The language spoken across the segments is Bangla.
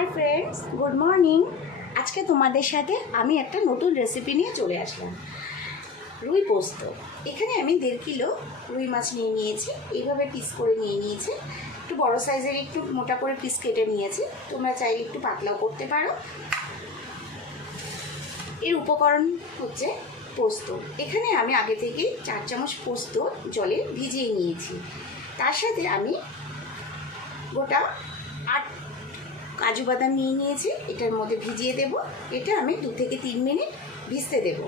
হাই ফ্রেন্ডস গুড মর্নিং আজকে তোমাদের সাথে আমি একটা নতুন রেসিপি নিয়ে চলে আসলাম। রুই পোস্ত। এখানে আমি দেড় কিলো রুই মাছ নিয়ে নিয়েছি। এইভাবে পিস করে নিয়ে নিয়েছি। একটু বড় সাইজের একটু মোটা করে পিস কেটে নিয়েছি। তোমরা চাইলে একটু পাতলাও করতে পারো। এর উপকরণ হচ্ছে পোস্ত। এখানে আমি আগে থেকে চার চামচ পোস্ত জলে ভিজিয়ে নিয়েছি। তার সাথে আমি গোটা কাজু বাদাম নিয়ে নিয়েছি, এটার মধ্যে ভিজিয়ে দেব। এটা আমি দু থেকে তিন মিনিট ভিজতে দেব।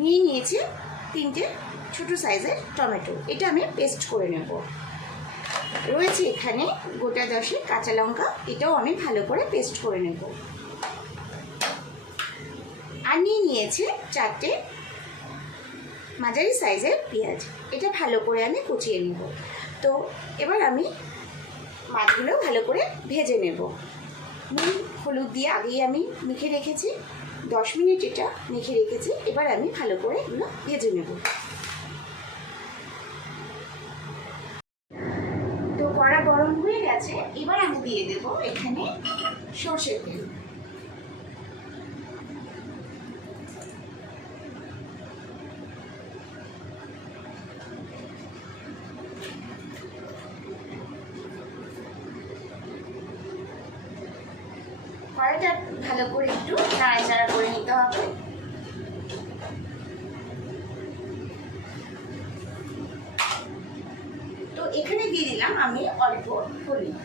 নিয়ে নিয়েছি তিনটে ছোটো সাইজের টমেটো। এটা আমি পেস্ট করে নেব। রয়েছে এখানে গোটা দশে কাঁচা লঙ্কা, এটাও আমি ভালো করে পেস্ট করে নেব। আর নিয়ে নিয়েছে চারটে মাঝারি সাইজের পেঁয়াজ। এটা ভালো করে আমি কুচিয়ে নেব। তো, এবার আমি মাছগুলো ভালো করে ভেজে নেব। নুন, হলুদ দিয়ে আগেই আমি মেখে রেখেছি। দশ মিনিট এটা মেখে রেখেছি। এবার আমি ভালো করে এগুলো ভেজে নেব। তো কড়া গরম হয়ে গেছে। এবার আমি দিয়ে দেব এখানে সর্ষের তেল। কড়াইটা ভালো করে একটু নাড়াচাড়া করে নিতে হবে। তো এখানে দিয়ে দিলাম আমি অল্প হলুদ।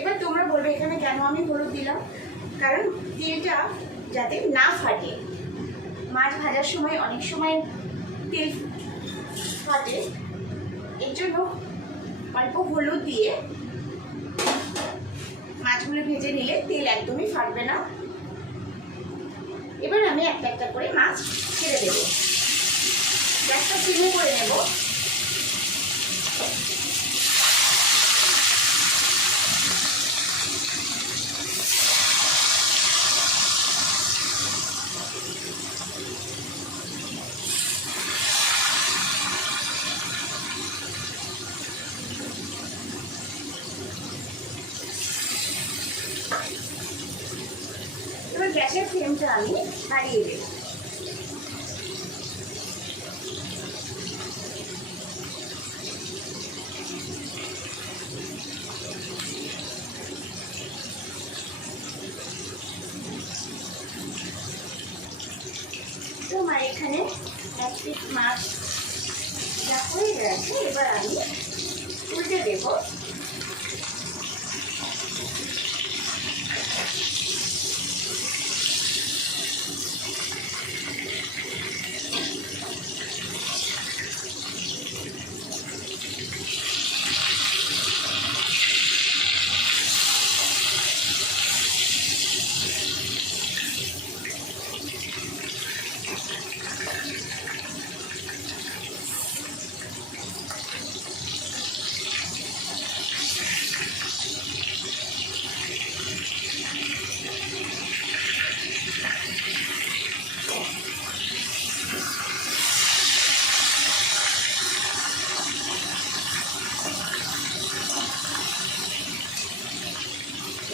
এবার তোমরা বলবে এখানে কেন আমি হলুদ দিলাম? কারণ তেলটা যাতে না ফাটে। মাছ ভাজার সময় অনেক সময় তেল ফাটে। এর জন্য অল্প হলুদ দিয়ে মাছগুলো ভেজে নিলে তেল একদমই ফাটবে না। এবার আমি একটা একটা করে মাছ ছেড়ে দেবো। গ্যাসটা সিমে করে নেব। গ্যাসের ফ্লেমটা আমি বাড়িয়ে দেব। তো আমার এখানে এক পিস মাছ হয়ে গেছে, এবার আমি উল্টে দেবো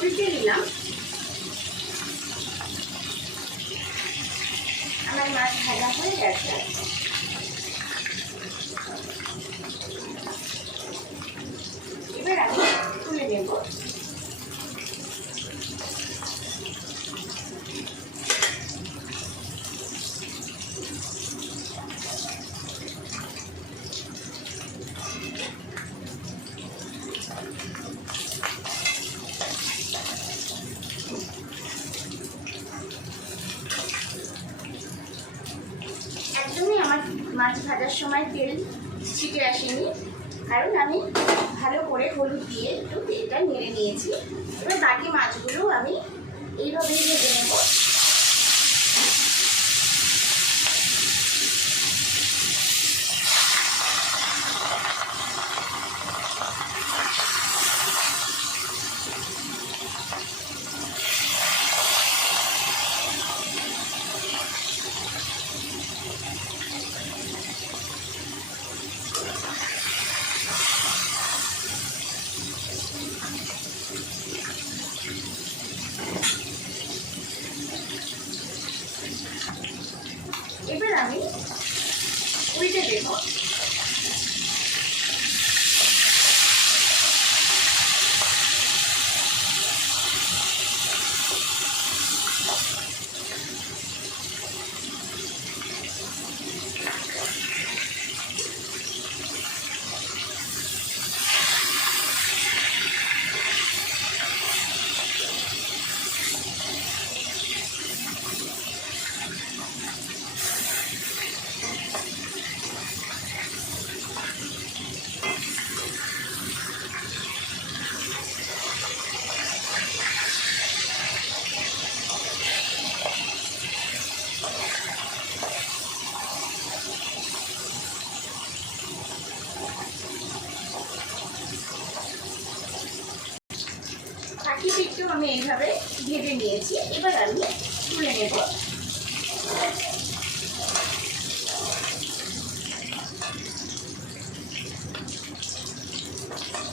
উল্টে দিলাম আমার মাছ ভাজা হয়ে গেছে এবার আমি তুলে নেব একদমই আমার মাছ ভাজার সময় তেল ছিটে আসেনি। কারণ আমি ভালো করে হলুদ দিয়ে একটু তেলটা নেড়ে নিয়েছি। এবার বাকি মাছগুলো আমি এইভাবেই ভেজে Uh,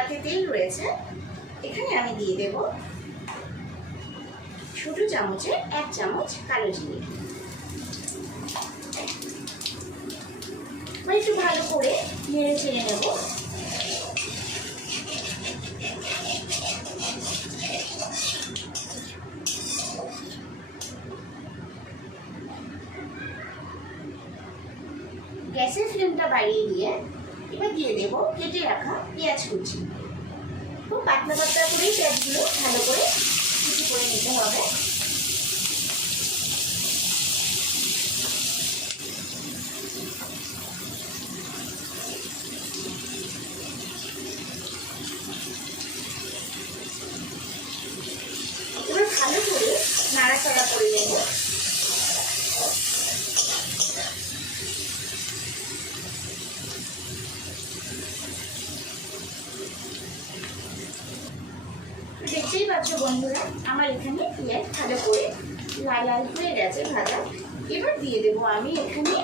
কড়াতে তেল রয়েছে, এখানে আমি দিয়ে দেব ছোট চামচে এক চামচ কালো এবার একটু ভালো করে নেড়ে চেড়ে নেব। গ্যাসের ফ্লেমটা বাড়িয়ে দিয়ে এবার দিয়ে দেবো কেটে রাখা পেঁয়াজ কুচি। খুব পাতলা পাতলা করেই পেঁয়াজগুলো ভালো করে কুচি করে নিতে হবে এবার ভালো করে নাড়াচাড়া করে নেব দেখতেই পাচ্ছ বন্ধুরা, আমার এখানে পেঁয়াজ ভালো করে লাল লাল হয়ে গেছে ভাজা। এবার দিয়ে দেবো আমি এখানে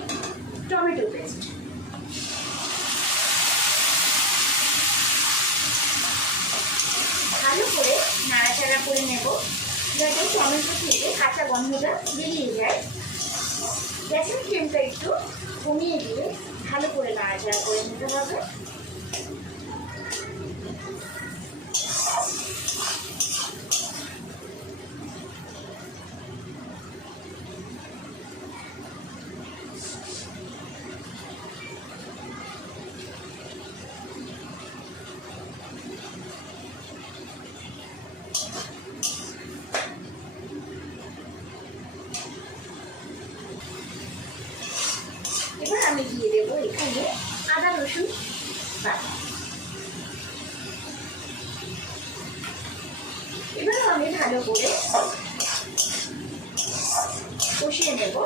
টমেটো পেস্ট। ভালো করে নাড়াচাড়া করে নেব, যাতে টমেটো থেকে কাঁচা গন্ধটা বেরিয়ে যায়। গ্যাসের ফ্লেমটা একটু কমিয়ে দিয়ে ভালো করে নাড়াচাড়া করে নিতে হবে এবার আমি দিয়ে দেবো এখানে আদা রসুন বাটা এবার আমি ভালো করে কষিয়ে নেব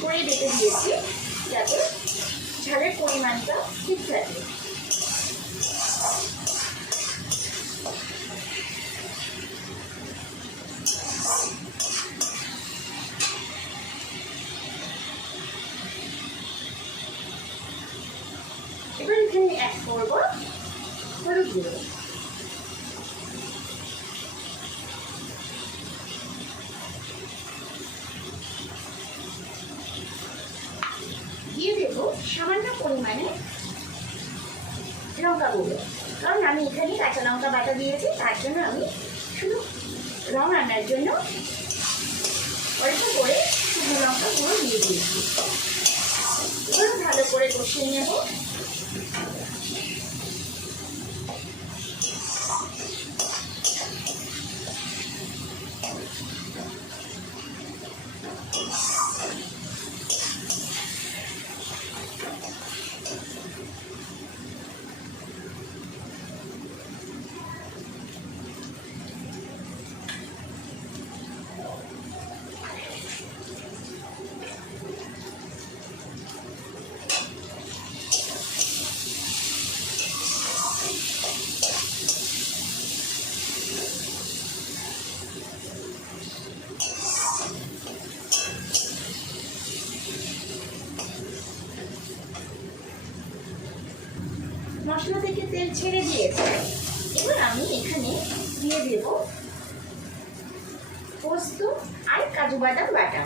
একটু বেশি করেই বেটে দিয়েছি। সামান্য পরিমাণে লঙ্কা গুঁড়ো। কারণ আমি এখানে কাঁচা লঙ্কা বাটা দিয়েছি, তার জন্য আমি শুধু রং আনার জন্য অল্প করে শুধু লঙ্কা গুঁড়ো দিয়ে দিয়েছি। এবার ভালো করে কষিয়ে নেব। মশলা থেকে তেল ছেড়ে দিয়েছে। এবার আমি এখানে দিয়ে দেব পোস্ত আর কাজু বাদাম বাটা।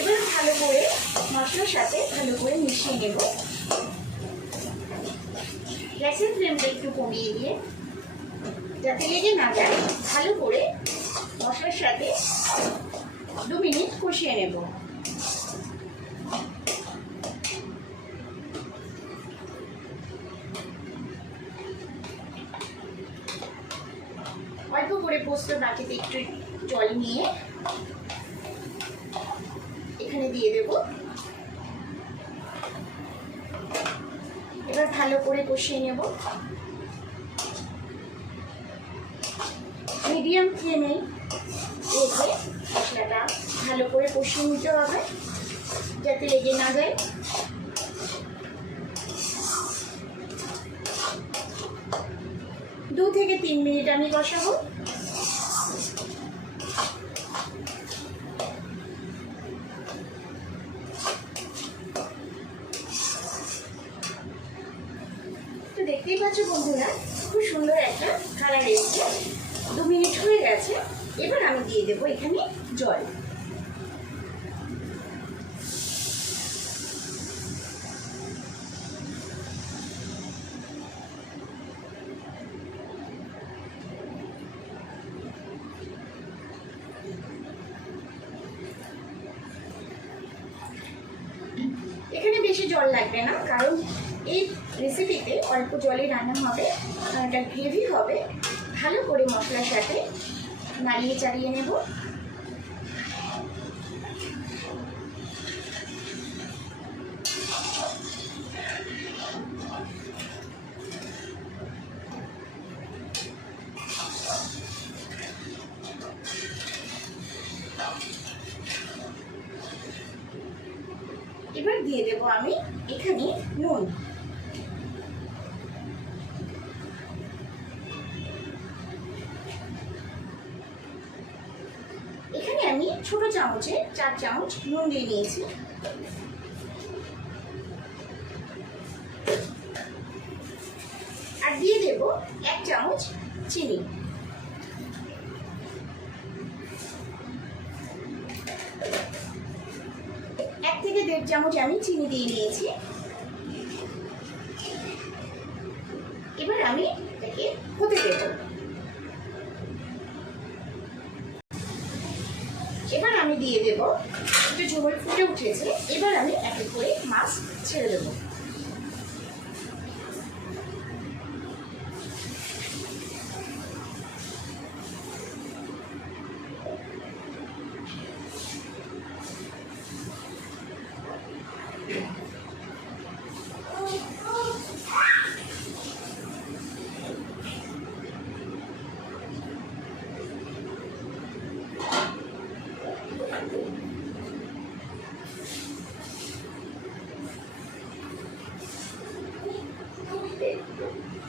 এবার ভালো করে মশলার সাথে ভালো করে মিশিয়ে নেব। গ্যাসের ফ্লেমটা একটু কমিয়ে দিয়ে যাতে লেগে না যায়, ভালো করে মশলার সাথে দু মিনিট কষিয়ে নেব। অল্প করে পোস্ত বাটিতে একটু জল নিয়ে এখানে দিয়ে দেবো এবার ভালো করে কষিয়ে নেব। মিডিয়াম ফ্লেমে রেখে মশলাটা ভালো করে কষিয়ে নিতে হবে, যাতে লেগে না যায়। দু থেকে তিন মিনিট আমি কষাবো। দেখতেই পাচ্ছ বন্ধুরা, খুব সুন্দর একটা কালার এসছে। দু মিনিট হয়ে গেছে, এবার আমি দিয়ে দেবো এখানে জল। রান্না হবে। এটা গ্রেভি হবে। ভালো করে মশলার সাথে নাড়িয়ে চাড়িয়ে নেব। এবার দিয়ে দেবো আমি এখানে নুন। ছোট চামচে চার চামচ নুন দিয়ে নিয়েছি আর দিয়ে দেব এক চামচ চিনি এক থেকে দেড় চামচ আমি চিনি দিয়ে নিয়েছি এবার আমি এটাকে হতে দেবো এবার আমি দিয়ে দেবো। একটু ঝোল ফুটে উঠেছে। এবার আমি একে এক করে মাছ ছেড়ে দেবো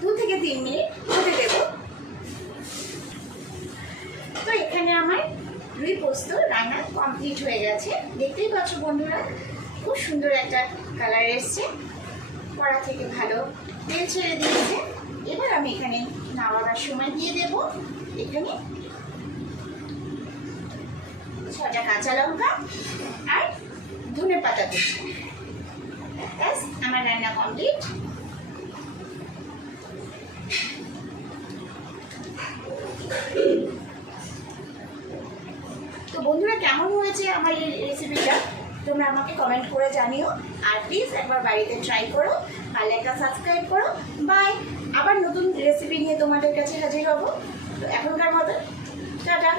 দু থেকে তিন মিনিট হতে দেব তো এখানে আমার রুই পোস্ত রান্না কমপ্লিট হয়ে গেছে দেখতেই পাচ্ছ বন্ধুরা খুব সুন্দর একটা কালার এসছে কড়া থেকে ভালো তেল ছেড়ে দিয়েছে এবার আমি এখানে নামাবার সময় দিয়ে দেব এখানে ছটা কাঁচা লঙ্কা আর ধনে পাতা কুচি ব্যাস, আমার রান্না কমপ্লিট তো বন্ধুরা, কেমন হয়েছে আমার এই রেসিপিটা তোমরা আমাকে কমেন্ট করে জানিও। আর প্লিজ একবার বাড়িতে ট্রাই করো ভালো একটা সাবস্ক্রাইব করো। বাই আবার নতুন রেসিপি নিয়ে তোমাদের কাছে হাজির হব। তো এখনকার মতো, টাটা!